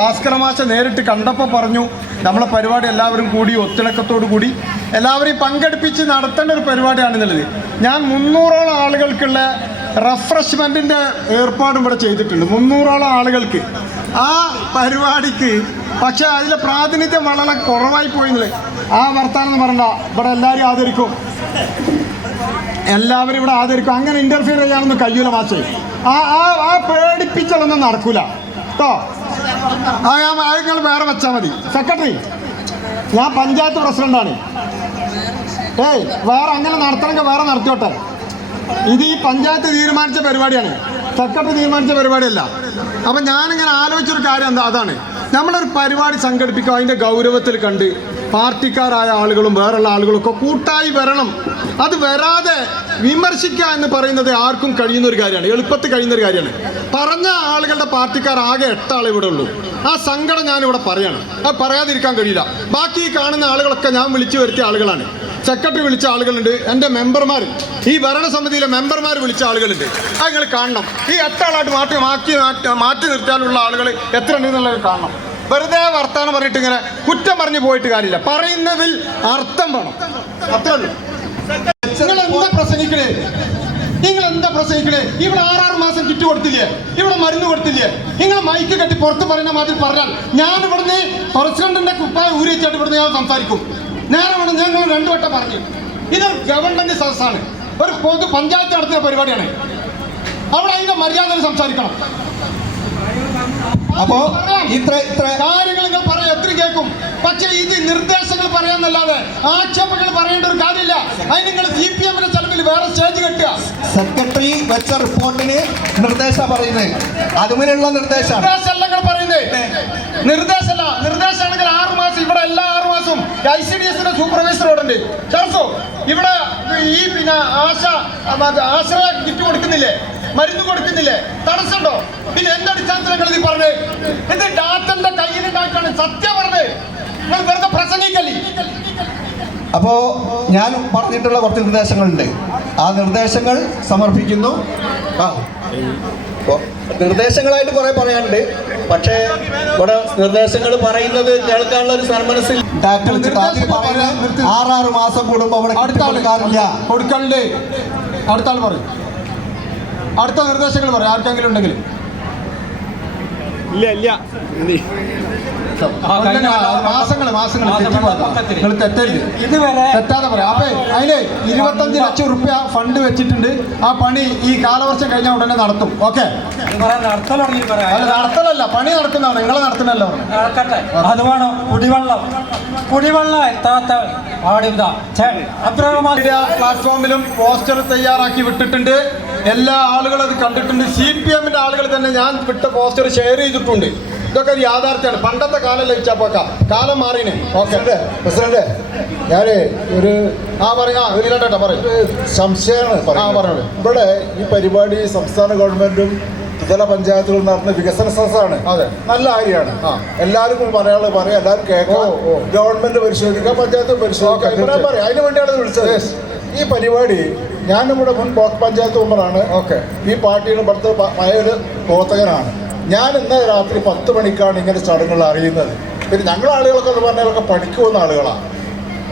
ഭാസ്കര മാഷ നേരിട്ട് കണ്ടപ്പോൾ പറഞ്ഞു നമ്മളെ പരിപാടി എല്ലാവരും കൂടി ഒത്തിണക്കത്തോടു കൂടി എല്ലാവരെയും പങ്കെടുപ്പിച്ച് നടത്തേണ്ട ഒരു പരിപാടിയാണെന്നുള്ളത്. ഞാൻ മുന്നൂറോളം ആളുകൾക്കുള്ള റെഫ്രഷ്മെന്റിന്റെ ഏർപ്പാടും ഇവിടെ ചെയ്തിട്ടുണ്ട്. മുന്നൂറോളം ആളുകൾക്ക്. ആ പരിപാടിക്ക് പക്ഷേ അതിലെ പ്രാതിനിധ്യം വളരെ കുറവായി പോയെന്നുള്ളത് ആ വർത്താനം എന്ന് പറഞ്ഞ ഇവിടെ എല്ലാവരും ആദരിക്കും. എല്ലാവരും ഇവിടെ ആദരിക്കും. അങ്ങനെ ഇന്റർഫിയർ ചെയ്യാനൊന്നും കഴിയൂല മാച്ചേ ആ ആ പേടിപ്പിച്ചാലൊന്നും നടക്കൂല. കേട്ടോ ആ വേറെ വെച്ചാൽ മതി. സെക്രട്ടറി ഞാൻ പഞ്ചായത്ത് പ്രസിഡന്റാണ് ഏയ് വേറെ അങ്ങനെ നടത്തണമെങ്കിൽ വേറെ നടത്തിയോട്ടെ. ഇത് ഈ പഞ്ചായത്ത് തീരുമാനിച്ച പരിപാടിയാണ്. സെക്രട്ടറി തീരുമാനിച്ച പരിപാടിയല്ല. അപ്പം ഞാനിങ്ങനെ ആലോചിച്ചൊരു കാര്യം എന്താ അതാണ്. നമ്മളൊരു പരിപാടി സംഘടിപ്പിക്കുക അതിന്റെ ഗൗരവത്തിൽ കണ്ട് പാർട്ടിക്കാരായ ആളുകളും വേറുള്ള ആളുകളൊക്കെ കൂട്ടായി വരണം. അത് വരാതെ വിമർശിക്കുക എന്ന് പറയുന്നത് ആർക്കും കഴിയുന്ന ഒരു കാര്യമാണ്. എളുപ്പത്തിൽ കഴിയുന്ന ഒരു കാര്യമാണ്. പറഞ്ഞ ആളുകളുടെ പാർട്ടിക്കാർ ആകെ എട്ടാൾ ഇവിടെ ഉള്ളൂ. ആ സങ്കടം ഞാനിവിടെ പറയണം. അത് പറയാതിരിക്കാൻ കഴിയില്ല. ബാക്കി കാണുന്ന ആളുകളൊക്കെ ഞാൻ വിളിച്ചു വരുത്തിയ ആളുകളാണ്. സെക്രട്ടറി വിളിച്ച ആളുകളുണ്ട്. എന്റെ മെമ്പർമാർ ഈ ഭരണസമിതിയിലെ മെമ്പർമാർ വിളിച്ച ആളുകളുണ്ട്. അത് നിങ്ങൾ കാണണം. ഈ എട്ടാളായിട്ട് മാറ്റി മാറ്റി മാറ്റി നിർത്താനുള്ള ആളുകൾ എത്ര ഉണ്ടെന്നുള്ളത് കാണണം. വെറുതെ വർത്താനം പറഞ്ഞിട്ട് ഇങ്ങനെ കുറ്റം പറഞ്ഞു പോയിട്ട് കാര്യമില്ല. പറയുന്നതിൽ അർത്ഥം വേണം. അത്രേ ഉള്ളൂ. നിങ്ങൾ എന്താ പ്രസംഗിക്കണേ? നിങ്ങൾ എന്താ പ്രസംഗിക്കണേ? ഇവിടെ ആറാറ് മാസം കിറ്റ് കൊടുത്തില്ലേ? ഇവിടെ മരുന്ന് കൊടുത്തില്ലേ? നിങ്ങൾ മൈക്ക് കെട്ടി പുറത്ത് പറയുന്ന മാതിരി പറഞ്ഞാൽ ഞാൻ ഇവിടുന്ന് പ്രസിഡന്റിന്റെ കുപ്പായ ഊരി വെച്ചിട്ട് ഇവിടുന്ന് ഞാൻ സംസാരിക്കും. വേണം ഞങ്ങൾ രണ്ടു വട്ടം പറഞ്ഞു. ഇത് ഗവൺമെന്റ് സദസ്സാണ്. ഒരു പൊതു പഞ്ചായത്ത് നടത്തുന്ന പരിപാടിയാണ്. അവിടെ അതിന്റെ മര്യാദ സംസാരിക്കണം. അപ്പോ ഇത്ര ഇത്ര. കാര്യങ്ങൾ നിങ്ങൾ പറയാം. എത്ര കേൾക്കും. പക്ഷേ ഇത് നിർദ്ദേശങ്ങൾ പറയാന്നല്ലാതെ ആക്ഷേപങ്ങൾ പറയേണ്ട ഒരു കാര്യമില്ല. അതിന് നിങ്ങൾ സി പി എമ്മിന്റെ ചെലവിൽ വേറെ സ്റ്റേജ് കെട്ടുക. സെക്രട്ടറി വെച്ച റിപ്പോർട്ടിന് നിർദ്ദേശം പറയുന്നത് അതുമിനുള്ള നിർദ്ദേശം. നിർദ്ദേശമല്ല പറയുന്നത് നിർദ്ദേശമല്ല. നിർദ്ദേശമാണെങ്കിൽ ആറു മാസം. ഇവിടെ എല്ലാ ആറു മാസവും ഐ സി ഡി എസിന്റെ സൂപ്പർവൈസർ ഇവിടെ ഉണ്ട് ഇവിടെ ഈ പിന്നെ ആശ ആശ്രയ കിറ്റ് കൊടുക്കുന്നില്ലേ? മരുന്ന് കൊടുക്കുന്നില്ലേ? തടസ്സമുണ്ടോ? പിന്നെ എന്തടിസ്ഥാനത്തിൽ നിങ്ങൾ ഇത് പറഞ്ഞത് ഇത് ഡാറ്റന്റെ കയ്യിലുണ്ടായിട്ടാണ് സത്യം പറഞ്ഞത് നിങ്ങൾ വെറുതെ പ്രസംഗിക്കല്ലേ? അപ്പോ ഞാൻ പറഞ്ഞിട്ടുള്ള കുറച്ച് നിർദ്ദേശങ്ങളുണ്ട്. ആ നിർദ്ദേശങ്ങൾ സമർപ്പിക്കുന്നു. ആ. നിർദ്ദേശങ്ങളായിട്ട് കുറെ പറയാനുണ്ട്. പക്ഷേ ഇവിടെ നിർദ്ദേശങ്ങൾ പറയുന്നത് കേൾക്കാനുള്ള ഒരു സർമനസിൽ ആറാറ് മാസം കൂടുമ്പോൾ അവിടെ കൊടുക്കാറില്ല കൊടുക്കണ്ടേ അടുത്താൾ പറയും. അടുത്ത നിർദ്ദേശങ്ങൾ പറയാം. ആർക്കെങ്കിലും ഉണ്ടെങ്കിൽ. ഇല്ല ഇല്ല. മാസങ്ങൾ മാസങ്ങൾ നിങ്ങൾ തെറ്റരുത് ഇതുവരെ തെറ്റാതെ പറയാം. അപ്പൊ അതിന് ഇരുപത്തഞ്ച് ലക്ഷം റുപ്യ ഫണ്ട് വെച്ചിട്ടുണ്ട്. ആ പണി ഈ കാലവർഷം കഴിഞ്ഞ ഉടനെ നടത്തും. ഓക്കെ? നടത്തലല്ല. പണി നടക്കുന്നതാണ്. നിങ്ങളെ നടത്തുന്നല്ലോ നടക്കട്ടെ. അത് വേണം. കുടിവെള്ളം. കുടിവെള്ളം എത്താത്ത അബ്ദുറഹ്മാൻ പ്ലാറ്റ്ഫോമിലും പോസ്റ്റർ തയ്യാറാക്കി വിട്ടിട്ടുണ്ട്. എല്ലാ ആളുകളും അത് കണ്ടിട്ടുണ്ട്. സി പി എമ്മിന്റെ ആളുകൾ തന്നെ ഞാൻ വിട്ട പോസ്റ്റർ ഷെയർ ചെയ്തിട്ടുണ്ട്. ഇതൊക്കെ ഒരു യാഥാർത്ഥ്യമാണ്. പണ്ടത്തെ കാലം ലഭിച്ചാൽ പോക്കാം. കാലം മാറിനെ. ഓക്കെ. പ്രസിഡന്റ് ഞാൻ ഒരു ആ പറയാ. ഒരു രണ്ടേട്ടാ പറയും. സംശയമാണ് ആ, പറഞ്ഞത് ഇവിടെ ഈ പരിപാടി സംസ്ഥാന ഗവൺമെന്റും ത്രിതല പഞ്ചായത്തുകളും നടത്തുന്ന വികസന സദസ്സാണ്. അതെ. നല്ല കാര്യമാണ്. എല്ലാവർക്കും പറയാനുള്ളത് പറയാം എല്ലാവരും കേൾക്കാം. ഗവൺമെന്റ് പരിശോധിക്കാം പഞ്ചായത്ത് പരിശോധിക്കാം. പറയാം. അതിനു വേണ്ടിയാണ് വിളിച്ചത്. ഈ പരിപാടി ഞാൻ നമ്മുടെ മുൻ ബ്ലോക്ക് പഞ്ചായത്ത് മെമ്പറാണ്. ഓക്കെ. ഈ പാർട്ടിയുടെ ഭർത്ത പഴയൊരു പ്രവർത്തകനാണ്. ഞാൻ ഇന്ന് രാത്രി പത്ത് മണിക്കാണ് ഇങ്ങനെ ചടങ്ങുകൾ അറിയുന്നത്. പിന്നെ ഞങ്ങളെ ആളുകളൊക്കെ എന്ന് പറഞ്ഞാലൊക്കെ പഠിക്കുമെന്ന ആളുകളാണ്.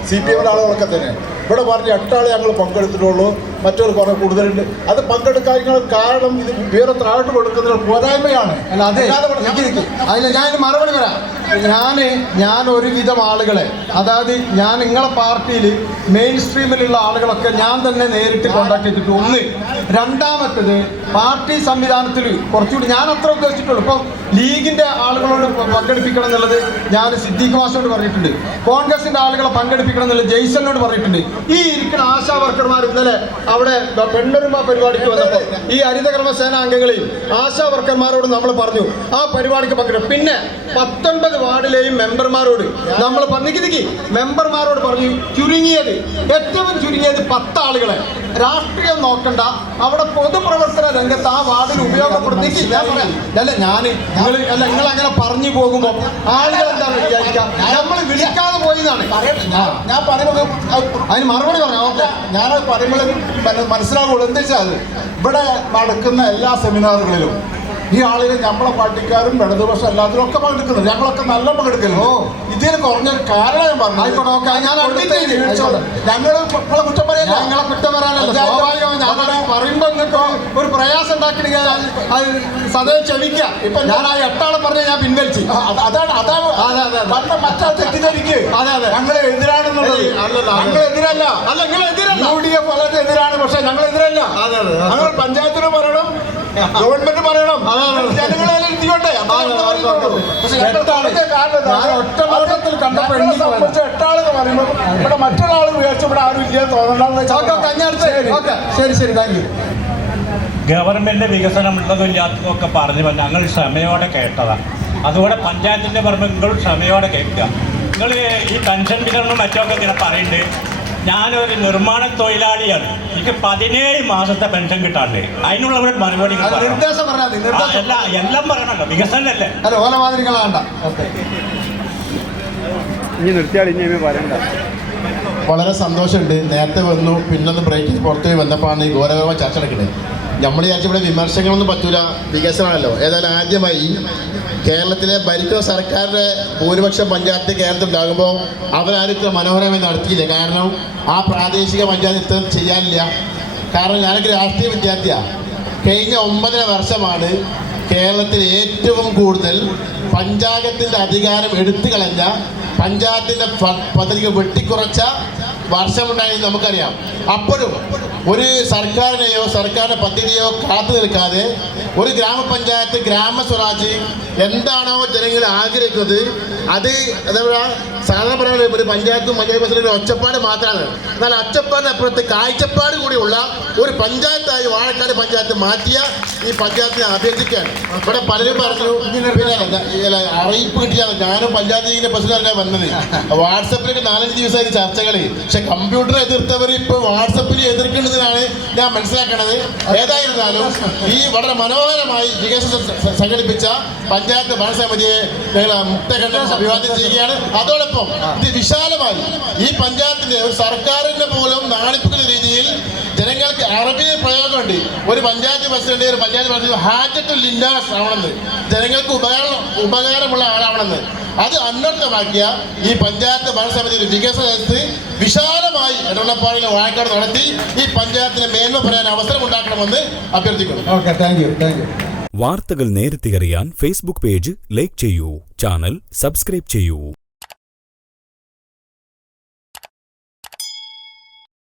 സി പി എമ്മിന്റെ ആളുകളൊക്കെ തന്നെ. ഇവിടെ പറഞ്ഞ എട്ടാളെ ഞങ്ങൾ പങ്കെടുത്തിട്ടുള്ളൂ. മറ്റൊരു കുറെ കൂടുതലുണ്ട്. അത് പങ്കെടുക്കാൻ കാരണം ഇത് വേറെ താഴ്ന്നു കൊടുക്കുന്നതിന് പോരായ്മയാണ്. അല്ല അതെ. അതിൽ. ഞാൻ മറുപടി വരാം ഞാൻ ഞാൻ ഒരുവിധം ആളുകളെ അതായത് ഞാൻ നിങ്ങളെ പാർട്ടിയിൽ മെയിൻ സ്ട്രീമിലുള്ള ആളുകളൊക്കെ ഞാൻ തന്നെ നേരിട്ട് കോണ്ടാക്ട് ചെയ്തിട്ട് ഒന്ന് രണ്ടാമത്തത് പാർട്ടി സംവിധാനത്തിൽ കുറച്ചുകൂടി ഞാൻ അത്ര ഉദ്ദേശിച്ചിട്ടുള്ളൂ. ഇപ്പം ലീഗിന്റെ ആളുകളോട് പങ്കെടുപ്പിക്കണം എന്നുള്ളത് ഞാൻ സിദ്ദീഖ് മാസോട് പറഞ്ഞിട്ടുണ്ട്. കോൺഗ്രസിന്റെ ആളുകളെ പങ്കെടുപ്പിക്കണം എന്നുള്ളത് ജയ്സലിനോട് പറഞ്ഞിട്ടുണ്ട്. ഈ ഇരിക്കുന്ന ആശാ വർക്കർമാർ ഇന്നലെ അവിടെ പെണ്ണൊരുമ പരിപാടിക്ക് വന്നപ്പോൾ ഈ ഹരിതകർമ്മ സേന അംഗങ്ങളെയും ആശാ വർക്കർമാരോട് നമ്മൾ പറഞ്ഞു ആ പരിപാടിക്ക് പങ്കെടുക്കും പിന്നെ പത്തൊൻപത് വാർഡിലെയും മെമ്പർമാരോട് നമ്മൾ പറഞ്ഞിരിക്കി മെമ്പർമാരോട് പറഞ്ഞു ചുരുങ്ങിയത് ഏറ്റവും ചുരുങ്ങിയത് പത്ത് ആളുകളെ രാഷ്ട്രീയം നോക്കണ്ട അവിടെ പൊതുപ്രവർത്തന രംഗത്ത് ആ വാർഡിൽ ഉപയോഗപ്പെടുത്തി ഞാൻ പറയാം. അല്ല ഞാൻ നിങ്ങൾ അല്ല നിങ്ങൾ അങ്ങനെ പറഞ്ഞു പോകുമ്പോൾ ആളുകൾ എന്താണ് വിചാരിക്കുക നമ്മൾ വിളിക്കാതെ പോയി എന്നാണ്. ഞാൻ പറയുന്നത് അതിന് മറുപടി പറഞ്ഞു? ഞാനത് ഞാൻ പറയുമ്പോൾ മനസ്സിലാവുള്ളൂ എന്താ വെച്ചാൽ ഇവിടെ നടക്കുന്ന എല്ലാ സെമിനാറുകളിലും ഈ ആളുകൾ നമ്മളെ പാർട്ടിക്കാരും ഇടതുപക്ഷം എല്ലാത്തിലും ഒക്കെ പങ്കെടുക്കുന്നത്. ഞങ്ങളൊക്കെ നല്ല പങ്കെടുക്കുന്നു ഇതിൽ കുറഞ്ഞ കാരണം ഞാൻ പറഞ്ഞു ആയിക്കോട്ടെ, ഓക്കേ. ഞാൻ. ഞങ്ങൾ നിങ്ങളെ കുറ്റം പറയാൻ ഞങ്ങളെ കുറ്റം പറയാനല്ല. സ്വാഭാവികമായി ഞാൻ പറയുമ്പോ നിങ്ങൾക്ക് ഒരു പ്രയാസം ഞാൻ അത് സദയം ക്ഷമിക്കുക. ഇപ്പൊ ഞാൻ ആ എട്ടാളം പറഞ്ഞ ഞാൻ പിൻവലിച്ചു. അതാണ് അതാണ് അതെ, അതെ. പറഞ്ഞ മറ്റാൾ തെറ്റിദ്ധരിക്ക്. അതെ, അതെ. ഞങ്ങൾ എതിരാണെന്നുള്ളത്. ഞങ്ങൾ എതിരല്ല. അല്ല നിങ്ങൾ എതിരല്ല. യു ഡി എഫ് എതിരാണ് പക്ഷെ ഞങ്ങൾ എതിരല്ല. അതെ, അതെ. ഞങ്ങൾ പഞ്ചായത്തിന് പറയണം. ഗവൺമെന്റ് പറയണം. ജനങ്ങളെ സംബന്ധിച്ച് എട്ടാളെന്ന് പറയുമ്പോൾ ഇവിടെ മറ്റൊരാൾ വിചാരിച്ചു ഇവിടെ ആരും ഇല്ലേ തോന്നണ്ടെന്ന് ഓക്കെ ഓക്കെ അടുത്ത. ഓക്കെ. ശരി ശരി. Thank you. ഗവൺമെന്റ് വികസനം ഉള്ളതും ഇല്ലാത്തതും ഒക്കെ പറഞ്ഞു പറഞ്ഞ് ഞങ്ങൾ ക്ഷമയോടെ കേട്ടതാണ് അതുപോലെ പഞ്ചായത്തിന്റെ പറഞ്ഞു നിങ്ങൾ ക്ഷമയോടെ കേൾക്കുക. നിങ്ങൾ ഈ പെൻഷൻ വിതരണം മറ്റൊക്കെ ഇങ്ങനെ പറയുന്നുണ്ട് ഞാനൊരു നിർമ്മാണ തൊഴിലാളിയാണ്. എനിക്ക് പതിനേഴ് മാസത്തെ പെൻഷൻ കിട്ടാണ്ട്. അതിനുള്ള ഒരു മറുപടി. നിർദ്ദേശം എല്ലാ പറയണല്ലോ വികസനല്ലേ? നിർത്തിയാൽ ഇനി പറയണ്ട. വളരെ സന്തോഷമുണ്ട്. നേരത്തെ വന്നു പിന്നൊന്ന് ബ്രേക്കിൽ പുറത്തുപോയി വന്നപ്പോഴാണ് ഈ ഗൗരവമായ ചർച്ച നടക്കുന്നത് നമ്മൾ വിചാരിച്ച ഇവിടെ വിമർശനങ്ങളൊന്നും പറ്റൂല. വികസനമാണല്ലോ. ഏതായാലും ആദ്യമായി കേരളത്തിലെ ഭരിക്കുന്ന സർക്കാരിന്റെ ഭൂരിപക്ഷ പഞ്ചായത്ത് കേരളത്തിൽ ഉണ്ടാകുമ്പോൾ അവരാരും ഇത്ര മനോഹരമായി നടത്തിയില്ല? കാരണം ആ പ്രാദേശിക പഞ്ചായത്ത് ഇത്ര ചെയ്യാനില്ല. കാരണം ഞാനൊക്കെ രാഷ്ട്രീയ വിദ്യാർത്ഥിയാണ് കഴിഞ്ഞ ഒമ്പതര വർഷമാണ് കേരളത്തിൽ ഏറ്റവും കൂടുതൽ പഞ്ചായത്തിന്റെ അധികാരം എടുത്തു കളഞ്ഞ പഞ്ചായത്തിന്റെ പദ്ധതികൾ വെട്ടിക്കുറച്ച വർഷമുണ്ടായെന്ന് നമുക്കറിയാം. അപ്പോഴും ഒരു സർക്കാരിനെയോ സർക്കാരിന്റെ പദ്ധതിയോ കാത്തു നിൽക്കാതെ ഒരു ഗ്രാമപഞ്ചായത്ത് ഗ്രാമസ്വരാജ് എന്താണോ ജനങ്ങൾ ആഗ്രഹിക്കുന്നത് അത് എന്താ പറയുക സാധാരണ പറയുന്നത് ഒരു പഞ്ചായത്തും പഞ്ചായത്ത് പ്രസിഡന്റും ഒച്ചപ്പാട് മാത്രമാണ്. എന്നാൽ ഒച്ചപ്പാടിനപ്പുറത്ത് കാഴ്ചപ്പാട് കൂടിയുള്ള ഒരു പഞ്ചായത്തായി വാഴക്കാട് പഞ്ചായത്ത് മാറ്റിയ ഈ പഞ്ചായത്തിനെ അഭ്യർത്ഥിക്കുകയാണ്. ഇവിടെ പലരും പറഞ്ഞു അറിയിപ്പ് കിട്ടിയാണ് ഞാനും പഞ്ചായത്ത് ലീഗിന്റെ പ്രസിഡന്റ് വന്നത്. വാട്സപ്പിലൊക്കെ നാലഞ്ച് ദിവസമായി ചർച്ചകൾ പക്ഷെ കമ്പ്യൂട്ടർ എതിർത്തവർ ഇപ്പോൾ വാട്സപ്പിൽ എതിർക്കുന്നതിനാണ് ഞാൻ മനസ്സിലാക്കണത്. ഏതായിരുന്നാലും ഈ വളരെ മനോഹരമായി വികസനം സംഘടിപ്പിച്ച പഞ്ചായത്ത് ഭരണസമിതിയെ മുക്തകണ്ഠം അഭിവാദ്യം ചെയ്യുകയാണ്. അതോടൊപ്പം ഇത് വിശാലമായി. ഈ പഞ്ചായത്തിന്റെ ഒരു സർക്കാരിന്റെ പോലും നാണിപ്പിക്കുന്ന രീതിയിൽ ജനങ്ങൾക്ക് അറബി പ്രയോഗമുണ്ട്. ഒരു പഞ്ചായത്ത് പ്രസിഡന്റ് ഒരു പഞ്ചായത്ത് പ്രസിഡന്റ് ഹാജറ്റ് ലിന്നാസ് ആവണമെന്ന്. ജനങ്ങൾക്ക് ഉപകാരം ഉപകാരമുള്ള ആളാവണമെന്ന്. അത് അന്വർത്ഥമാക്കിയ ഈ പഞ്ചായത്ത് ഭരണസമിതി ഒരു വികസനത്ത് വിശാലമായി എടവണ്ണപ്പാടിയിലെ വാഴക്കാട് നടത്തി ഈ പഞ്ചായത്തിന് മേന്മ പറയാൻ അവസരം ഉണ്ടാക്കണമെന്ന് അഭ്യർത്ഥിക്കുന്നു. Okay thank you thank you വാർത്തകൾ നേരത്തെ അറിയാൻ ഫേസ്ബുക്ക് പേജ് ലൈക്ക് ചെയ്യൂ. ചാനൽ സബ്സ്ക്രൈബ് ചെയ്യൂ.